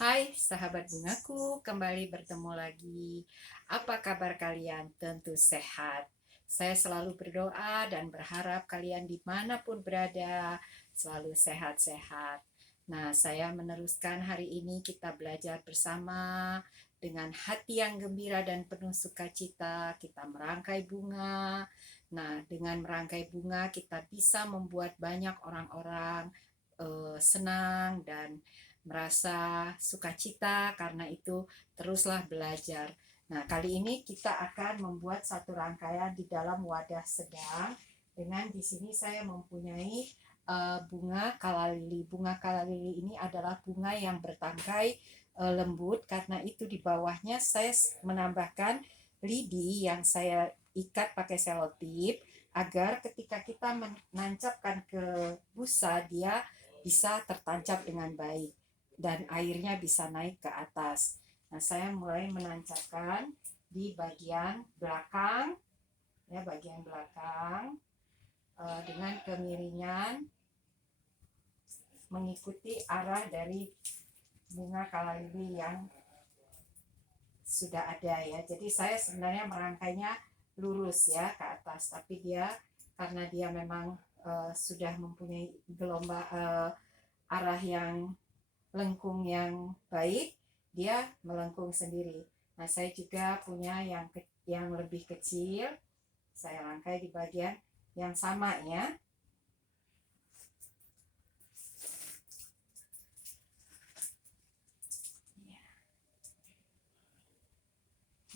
Hai sahabat bungaku, kembali bertemu lagi. Apa kabar kalian? Tentu sehat. Saya selalu berdoa dan berharap kalian dimanapun berada selalu sehat-sehat. Nah, saya meneruskan hari ini kita belajar bersama dengan hati yang gembira dan penuh sukacita. Kita merangkai bunga. Nah, dengan merangkai bunga kita bisa membuat banyak orang-orang senang dan merasa sukacita. Karena itu teruslah belajar. Nah, kali ini kita akan membuat satu rangkaian di dalam wadah sedang. Dengan di sini saya mempunyai bunga kalalili. Bunga kalalili ini adalah bunga yang bertangkai lembut. Karena itu di bawahnya saya menambahkan lidi yang saya ikat pakai selotip agar ketika kita menancapkan ke busa dia bisa tertancap dengan baik dan airnya bisa naik ke atas. Nah, saya mulai menancapkan di bagian belakang, ya bagian belakang dengan kemiringan mengikuti arah dari bunga kalalili yang sudah ada ya. Jadi saya sebenarnya merangkainya lurus ya ke atas, tapi dia karena dia memang sudah mempunyai gelombang arah yang lengkung yang baik, dia melengkung sendiri. Nah, saya juga punya yang lebih kecil. Saya rangkai di bagian yang sama ya.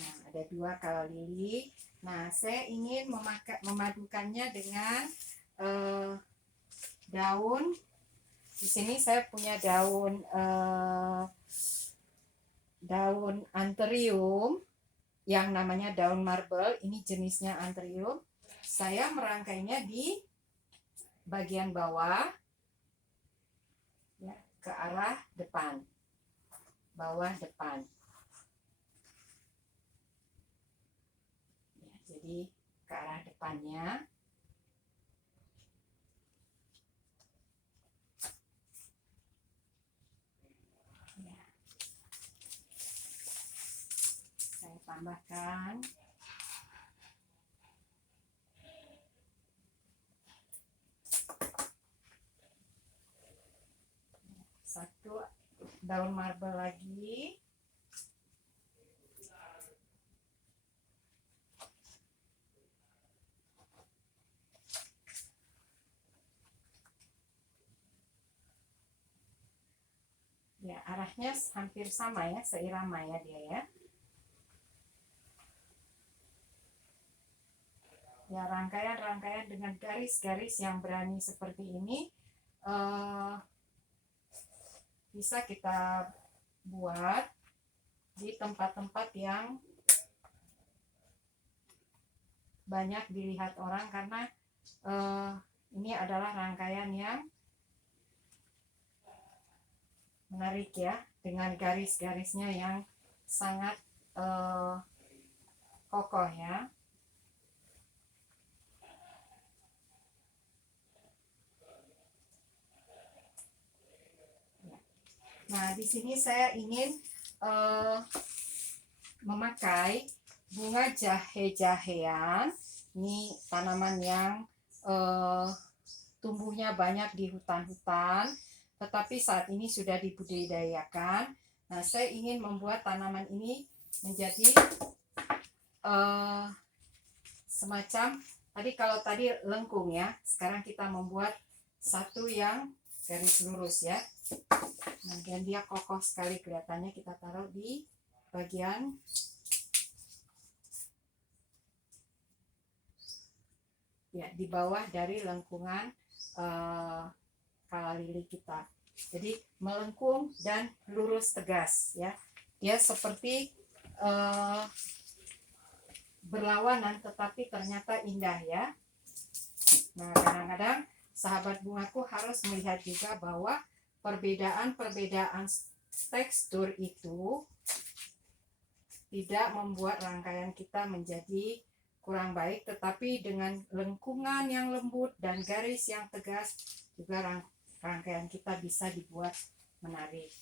Nah, ada dua kalalili. Nah, saya ingin memadukannya dengan daun. Di sini saya punya daun anthurium yang namanya daun marble. Ini jenisnya anthurium. Saya merangkainya di bagian bawah ya, ke arah depan, bawah depan ya, jadi ke arah depannya. Ya, saya tambahkan satu daun marble lagi. Ya, arahnya hampir sama ya, seirama ya dia ya. Ya, rangkaian-rangkaian dengan garis-garis yang berani seperti ini bisa kita buat di tempat-tempat yang banyak dilihat orang, karena ini adalah rangkaian yang menarik ya, dengan garis-garisnya yang sangat kokoh ya. Nah, di sini saya ingin memakai bunga jahe-jahean. Ini tanaman yang tumbuhnya banyak di hutan-hutan, tetapi saat ini sudah dibudidayakan. Nah, saya ingin membuat tanaman ini menjadi semacam kalau tadi lengkung ya, sekarang kita membuat satu yang garis lurus ya. Nah, dan dia kokoh sekali kelihatannya. Kita taruh di bagian ya, di bawah dari lengkungan kalalili kita. Jadi melengkung dan lurus tegas ya. Dia seperti berlawanan tetapi ternyata indah ya. Nah, kadang-kadang sahabat bungaku harus melihat juga bahwa perbedaan-perbedaan tekstur itu tidak membuat rangkaian kita menjadi kurang baik, tetapi dengan lengkungan yang lembut dan garis yang tegas juga rangkaian kita bisa dibuat menarik.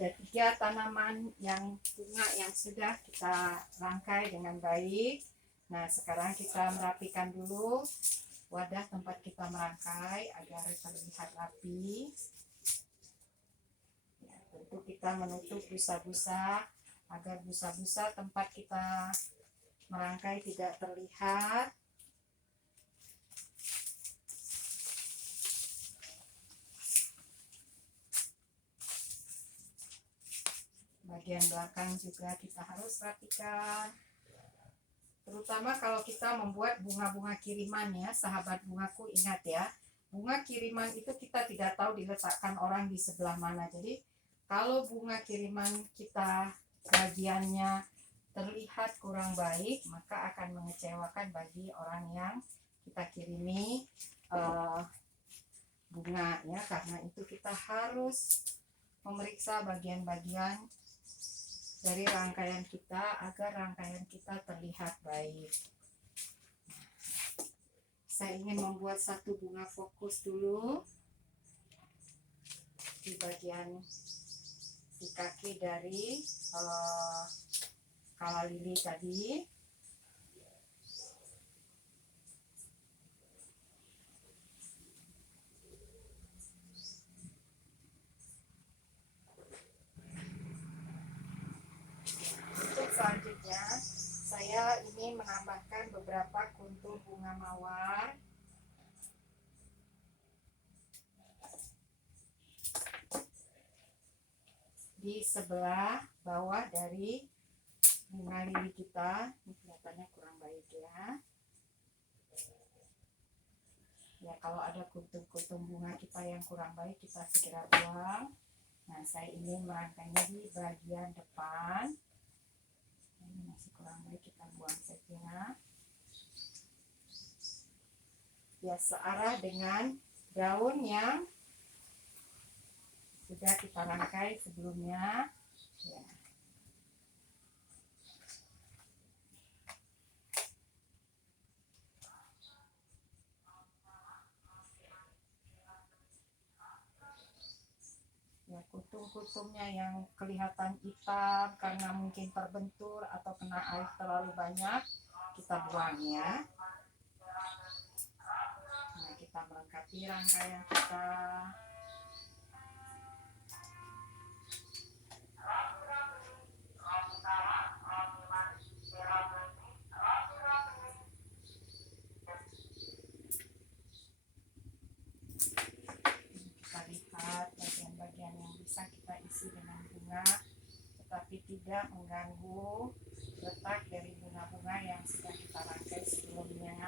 ada 3 tanaman yang bunga yang sudah kita rangkai dengan baik. Nah, sekarang kita merapikan dulu wadah tempat kita merangkai agar terlihat rapi. Ya, tentu kita menutup busa-busa agar busa-busa tempat kita merangkai tidak terlihat. Bagian belakang juga kita harus rapikan. Terutama kalau kita membuat bunga-bunga kiriman ya, sahabat bungaku, ingat ya, bunga kiriman itu kita tidak tahu diletakkan orang di sebelah mana. Jadi kalau bunga kiriman kita bagiannya terlihat kurang baik, maka akan mengecewakan bagi orang yang kita kirimi bunga ya. Karena itu kita harus memeriksa bagian-bagian dari rangkaian kita agar rangkaian kita terlihat baik. Saya ingin membuat satu bunga fokus dulu di bagian di kaki dari kala lili tadi. Selanjutnya saya ingin menambahkan beberapa kuntul bunga mawar. Di sebelah bawah dari bunga lili kita. Ini kelihatannya kurang baik ya. Ya, kalau ada kuntul-kuntul bunga kita yang kurang baik, kita segera buang. Nah, saya ingin merangkainya di bagian depan. Ini masih kurang baik, kita buang saja. Ya, searah dengan daun yang sudah kita rangkai sebelumnya. Ya. Ya, kutung-kutungnya yang kelihatan hitam karena mungkin terbentur atau kena air terlalu banyak, kita buang ya. Nah, kita melengkapi rangkaian kita. Kita lihat bagian-bagian yang bisa kita isi dengan bunga, tetapi tidak mengganggu letak dari bunga-bunga yang sudah kita rangkai sebelumnya.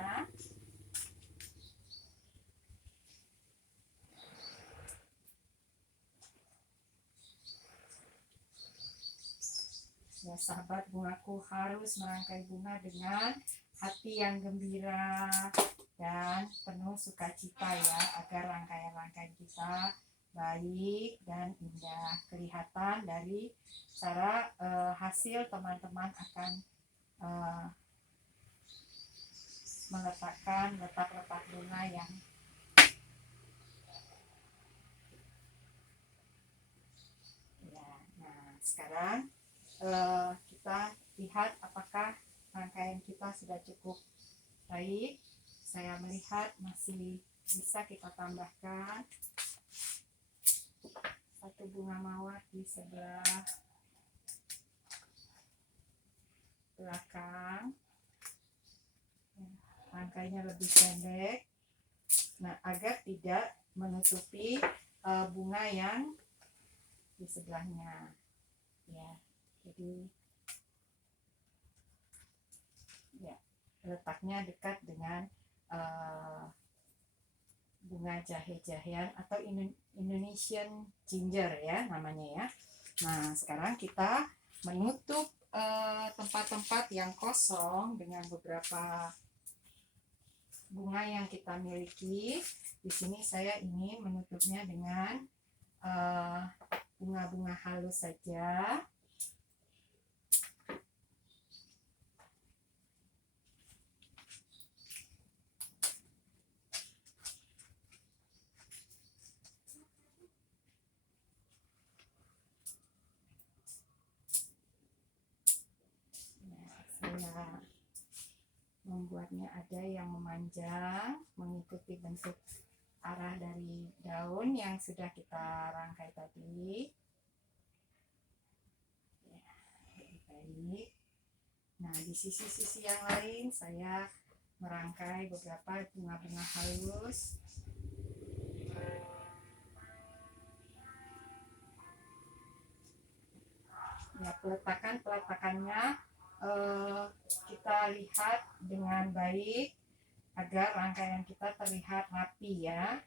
Ya, sahabat bungaku harus merangkai bunga dengan hati yang gembira dan penuh sukacita ya, agar rangkaian-rangkaian kita baik dan indah. Kelihatan dari cara hasil teman-teman akan meletakkan letak-letak bunga yang ya. Nah, sekarang kita lihat apakah rangkaian kita sudah cukup baik. Saya melihat masih bisa kita tambahkan satu bunga mawar di sebelah belakang. Rangkainya lebih pendek, nah agar tidak menutupi bunga yang di sebelahnya ya. Jadi ya, letaknya dekat dengan bunga jahe-jahean atau Indonesian ginger ya namanya ya. Nah, sekarang kita menutup tempat-tempat yang kosong dengan beberapa bunga yang kita miliki. Di sini saya ingin menutupnya dengan bunga-bunga halus saja. Saya membuatnya ada yang memanjang mengikuti bentuk arah dari daun yang sudah kita rangkai tadi. Ya, lebih baik. Nah, di sisi-sisi yang lain saya merangkai beberapa bunga-bunga halus. Ya, peletakannya kita lihat dengan baik agar rangkaian kita terlihat rapi ya.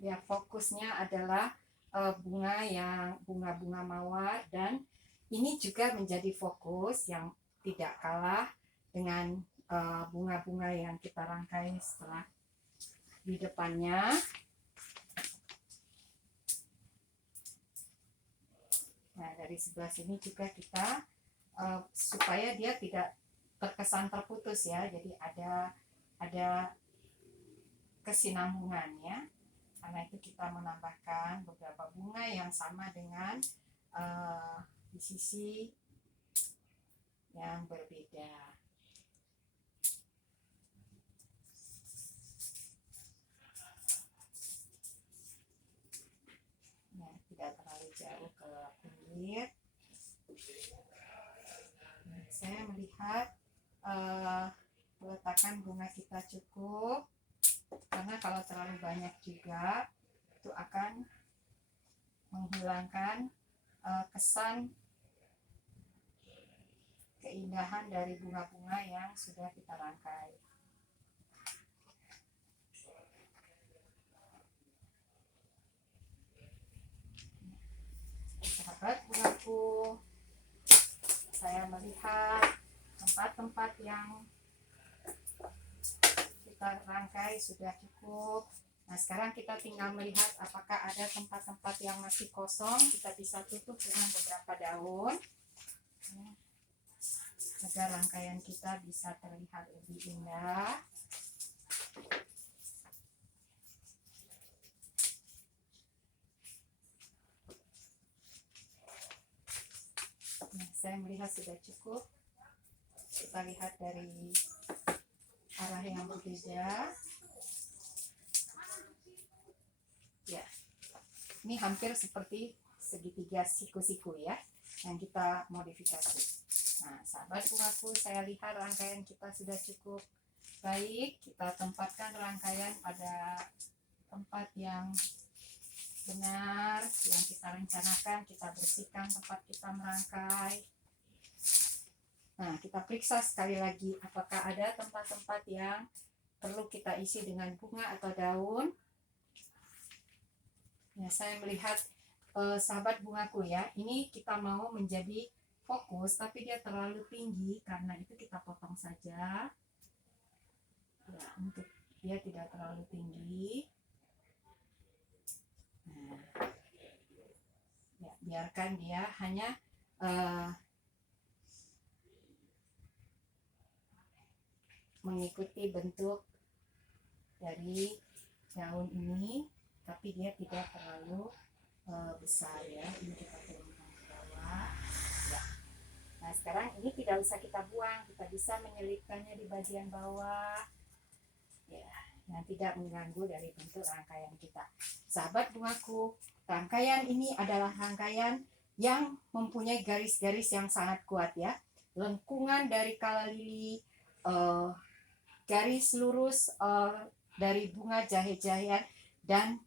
Ya, fokusnya adalah bunga-bunga mawar, dan ini juga menjadi fokus yang tidak kalah dengan bunga-bunga yang kita rangkai setelah di depannya. Nah, dari sebelah sini juga kita supaya dia tidak terkesan terputus ya, jadi ada kesinambungannya. Karena itu kita menambahkan beberapa bunga yang sama dengan di sisi yang berbeda. Ya, tidak terlalu jauh ke pinggir. Nah, saya melihat peletakan bunga kita cukup, karena kalau terlalu banyak juga itu akan menghilangkan kesan keindahan dari bunga-bunga yang sudah kita rangkai. Sahabat bungaku, saya melihat tempat-tempat yang kita rangkai sudah cukup. Nah, sekarang kita tinggal melihat apakah ada tempat-tempat yang masih kosong. Kita bisa tutup dengan beberapa daun agar rangkaian kita bisa terlihat lebih indah. Nah, saya melihat sudah cukup. Kita lihat dari arah yang berbeda. Ya, ini hampir seperti segitiga siku-siku ya, yang kita modifikasi. Nah, sahabat bungaku, saya lihat rangkaian kita sudah cukup baik. Kita tempatkan rangkaian pada tempat yang benar, yang kita rencanakan. Kita bersihkan tempat kita merangkai. Nah, kita periksa sekali lagi apakah ada tempat-tempat yang perlu kita isi dengan bunga atau daun. Ya, saya melihat sahabat bungaku ya, ini kita mau menjadi fokus, tapi dia terlalu tinggi, karena itu kita potong saja. Ya, untuk dia tidak terlalu tinggi. Nah, ya, biarkan dia hanya mengikuti bentuk dari daun ini, tapi dia tidak terlalu besar ya. Ini kita turunkan ke bawah ya. Nah, sekarang ini tidak usah kita buang, kita bisa menyelipkannya di bagian bawah ya, yang tidak mengganggu dari bentuk rangkaian kita. Sahabat bungaku, rangkaian ini adalah rangkaian yang mempunyai garis-garis yang sangat kuat ya. Lengkungan dari kala lili, garis lurus dari bunga jahe-jahean, dan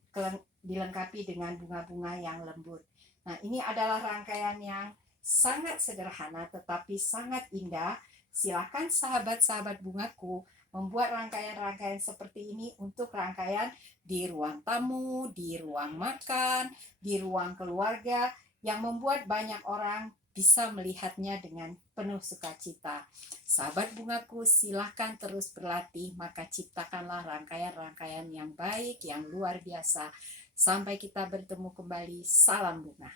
dilengkapi dengan bunga-bunga yang lembut. Nah, ini adalah rangkaian yang sangat sederhana tetapi sangat indah. Silakan sahabat-sahabat bungaku membuat rangkaian-rangkaian seperti ini untuk rangkaian di ruang tamu, di ruang makan, di ruang keluarga, yang membuat banyak orang bisa melihatnya dengan penuh sukacita. Sahabat bungaku, silahkan terus berlatih, maka ciptakanlah rangkaian-rangkaian yang baik, yang luar biasa. Sampai kita bertemu kembali, salam bunga.